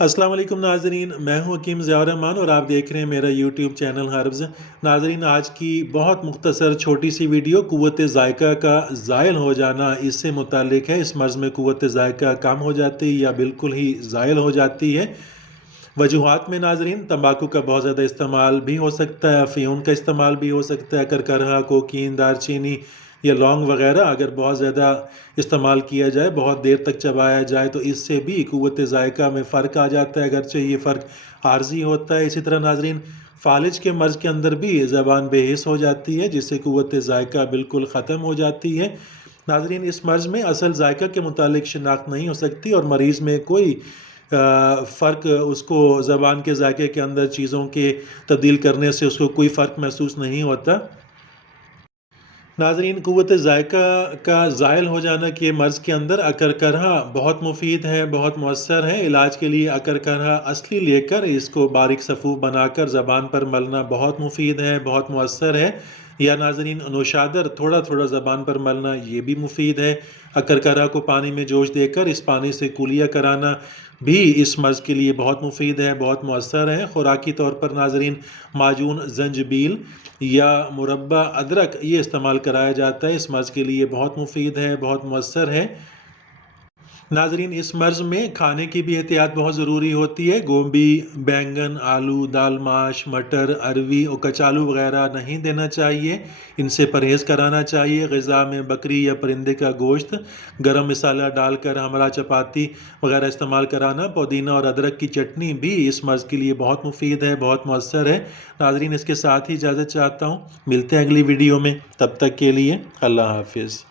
السلام علیکم ناظرین، میں ہوں حکیم ضیاء الرحمان اور آپ دیکھ رہے ہیں میرا یوٹیوب چینل ہربز۔ ناظرین، آج کی بہت مختصر چھوٹی سی ویڈیو قوت ذائقہ کا زائل ہو جانا اس سے متعلق ہے۔ اس مرض میں قوت ذائقہ کم ہو جاتی یا بالکل ہی زائل ہو جاتی ہے۔ وجوہات میں ناظرین تمباکو کا بہت زیادہ استعمال بھی ہو سکتا ہے، افیون کا استعمال بھی ہو سکتا ہے، کرکرہ، کوکین، دار چینی یا لونگ وغیرہ اگر بہت زیادہ استعمال کیا جائے، بہت دیر تک چبایا جائے تو اس سے بھی قوت ذائقہ میں فرق آ جاتا ہے، اگرچہ یہ فرق عارضی ہوتا ہے۔ اسی طرح ناظرین فالج کے مرض کے اندر بھی زبان بے حس ہو جاتی ہے، جس سے قوت ذائقہ بالکل ختم ہو جاتی ہے۔ ناظرین اس مرض میں اصل ذائقہ کے متعلق شناخت نہیں ہو سکتی اور مریض میں کوئی فرق اس کو زبان کے ذائقے کے اندر چیزوں کے تبدیل کرنے سے اس کو کوئی فرق محسوس نہیں ہوتا۔ ناظرین قوت ذائقہ کا زائل ہو جانا کے مرض کے اندر اکرکرہ بہت مفید ہے، بہت مؤثر ہے۔ علاج کے لیے اکرکرہ اصلی لے کر اس کو باریک صفوف بنا کر زبان پر ملنا بہت مفید ہے، بہت مؤثر ہے، یا ناظرین نوشادر تھوڑا تھوڑا زبان پر ملنا یہ بھی مفید ہے۔ اکرکرہ کو پانی میں جوش دے کر اس پانی سے کلیہ کرانا بھی اس مرض کے لیے بہت مفید ہے، بہت مؤثر ہے۔ خوراکی طور پر ناظرین معجون زنجبیل یا مربع ادرک یہ استعمال کرایا جاتا ہے، اس مرض کے لیے بہت مفید ہے، بہت مؤثر ہے۔ ناظرین اس مرض میں کھانے کی بھی احتیاط بہت ضروری ہوتی ہے۔ گوبھی، بینگن، آلو، دال ماش، مٹر، اروی اور کچالو وغیرہ نہیں دینا چاہیے، ان سے پرہیز کرانا چاہیے۔ غذا میں بکری یا پرندے کا گوشت گرم مسالہ ڈال کر ہمرا چپاتی وغیرہ استعمال کرانا۔ پودینہ اور ادرک کی چٹنی بھی اس مرض کے لیے بہت مفید ہے، بہت مؤثر ہے۔ ناظرین اس کے ساتھ ہی اجازت چاہتا ہوں، ملتے ہیں اگلی ویڈیو میں، تب تک کے لیے اللہ حافظ۔